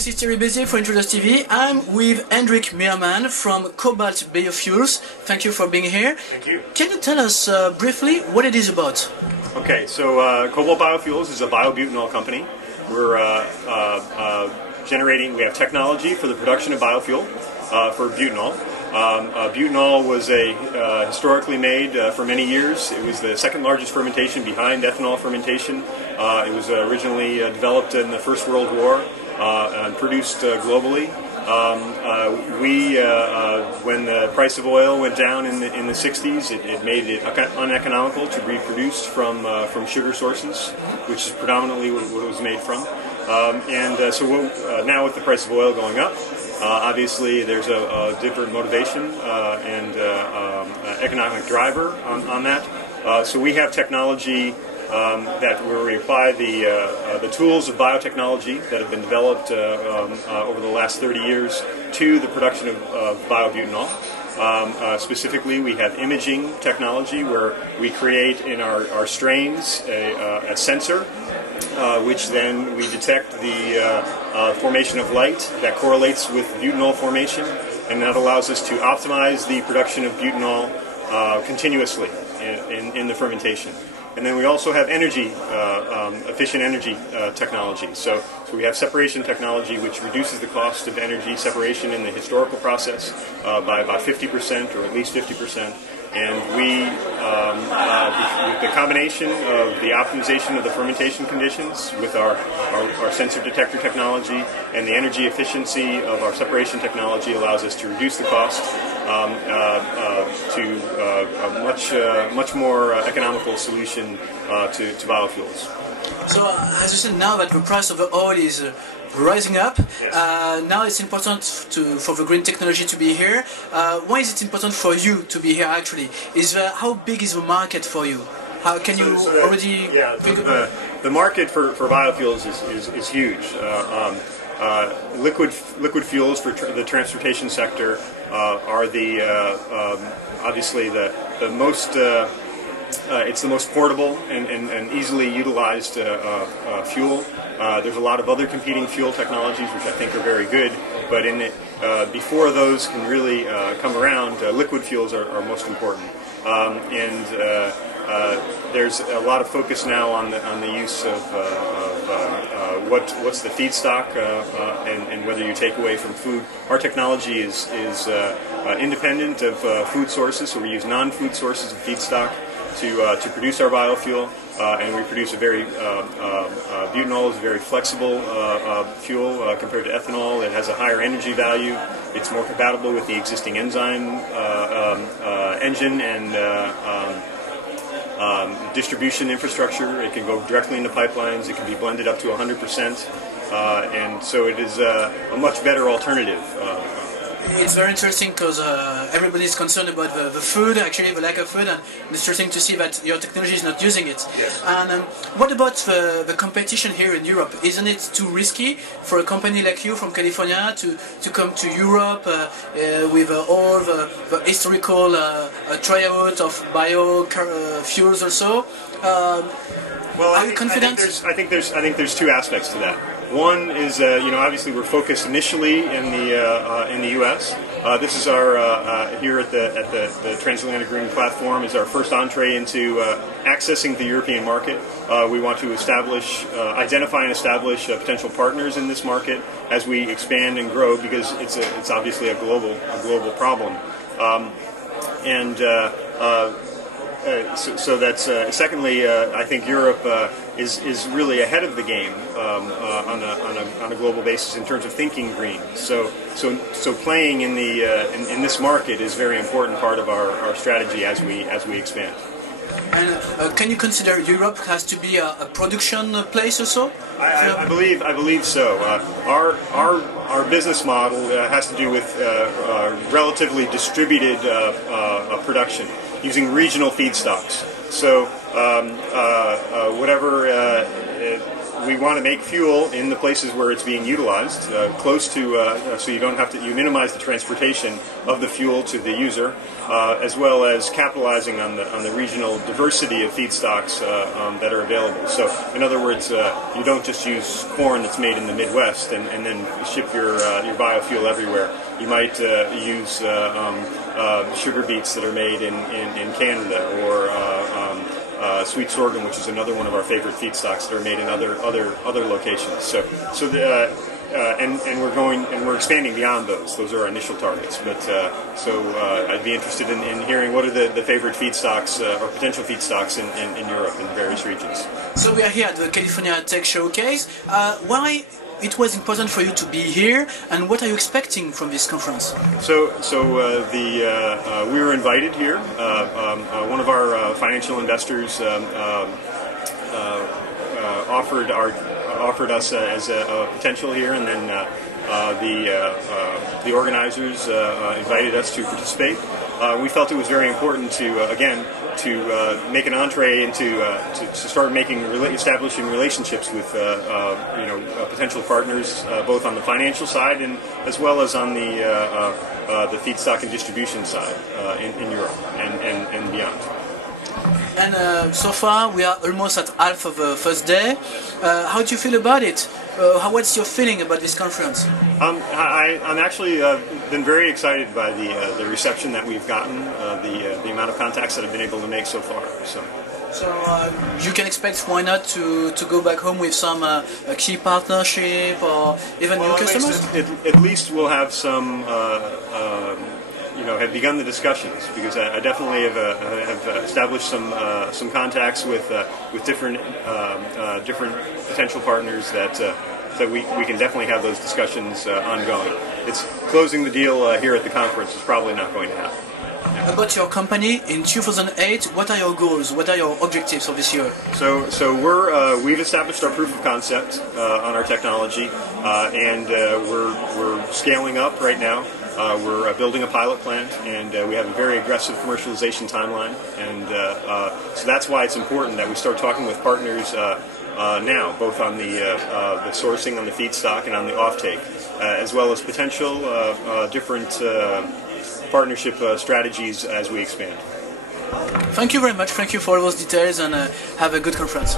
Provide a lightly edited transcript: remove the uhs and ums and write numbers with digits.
this is Thierry Bézier for Intruders TV. I'm with Hendrik Meerman from Cobalt Biofuels. Thank you for being here. Thank you. Can you tell us briefly what it is about? Okay, so Cobalt Biofuels is a biobutanol company. We're we have technology for the production of biofuel for butanol. Butanol was historically made for many years. It was the second largest fermentation behind ethanol fermentation. It was originally developed in the First World War and produced globally. When the price of oil went down in the 60s, it made it uneconomical to be produced from sugar sources, which is predominantly what it was made from. Now with the price of oil going up, obviously there's a different motivation and economic driver on that. So we have technology where we apply the tools of biotechnology that have been developed over the last 30 years to the production of biobutanol. Specifically, we have imaging technology where we create in our strains a sensor which then we detect the formation of light that correlates with butanol formation, and that allows us to optimize the production of butanol continuously in the fermentation. And then we also have efficient energy technology. So we have separation technology, which reduces the cost of energy separation in the historical process by about 50%, or at least 50%. And with the combination of the optimization of the fermentation conditions with our sensor detector technology and the energy efficiency of our separation technology allows us to reduce the cost to a much more economical solution to biofuels. So, as you said, now that the price of the oil is rising up, yes. Now it's important for the green technology to be here. Why is it important for you to be here actually? How big is the market for you? How can you already... Yeah, the market for biofuels is huge. Liquid fuels for the transportation sector are obviously the most... it's the most portable and easily utilized fuel. There's a lot of other competing fuel technologies which I think are very good, but before those can really come around, liquid fuels are most important. There's a lot of focus now on the use of what's the feedstock and whether you take away from food. Our technology is independent of food sources, so we use non-food sources of feedstock to produce our biofuel, and we produce butanol is a very flexible fuel compared to ethanol. It has a higher energy value. It's more compatible with the existing enzyme engine and distribution infrastructure. It can go directly into pipelines. It can be blended up to 100%, and so it is a much better alternative. It's very interesting because everybody is concerned about the food, actually the lack of food, and it's interesting to see that your technology is not using it. Yes. And what about the competition here in Europe? Isn't it too risky for a company like you from California to come to Europe with all the historical tryout of biofuels also? Are you confident? I think there's two aspects to that. One is, obviously we're focused initially in the U.S. This is our here at the Transatlantic Green Platform is our first entree into accessing the European market. We want to identify and establish potential partners in this market as we expand and grow, because it's obviously a global problem. So that's secondly, I think Europe is really ahead of the game on a global basis in terms of thinking green. So playing in this market is a very important part of our strategy as we expand. And can you consider Europe has to be a production place also? I believe so. Our business model has to do with relatively distributed production, using regional feedstocks. So we want to make fuel in the places where it's being utilized, close to, so you don't have to, you minimize the transportation of the fuel to the user, as well as capitalizing on the regional diversity of feedstocks that are available. So, in other words, you don't just use corn that's made in the Midwest and then ship your biofuel everywhere. You might use sugar beets that are made in Canada, or sweet sorghum, which is another one of our favorite feedstocks that are made in other locations. And we're expanding beyond those. Those are our initial targets. But I'd be interested in hearing what are the favorite feedstocks or potential feedstocks in Europe in various regions. So we are here at the California Tech Showcase. Why it was important for you to be here, and what are you expecting from this conference? We were invited here. One of our financial investors offered us as a potential here, and then the organizers invited us to participate. We felt it was very important to make an entree into to start establishing relationships with potential partners, both on the financial side and as well as on the feedstock and distribution side in Europe and beyond. And so far we are almost at half of the first day. How do you feel about it? What's your feeling about this conference? I'm actually been very excited by the reception that we've gotten, the amount of contacts that I've been able to make so far. So you can expect, why not, to go back home with some key partnership or even new customers? At least we'll have some. Have begun the discussions, because I definitely have established some contacts with different potential partners that we can definitely have those discussions ongoing. It's closing the deal here at the conference is probably not going to happen. About your company in 2008, what are your goals? What are your objectives for this year? So we've established our proof of concept on our technology, and we're scaling up right now. We're building a pilot plant, and we have a very aggressive commercialization timeline. And so that's why it's important that we start talking with partners now, both on the sourcing, on the feedstock, and on the offtake, as well as potential different partnership strategies as we expand. Thank you very much. Thank you for all those details, and have a good conference.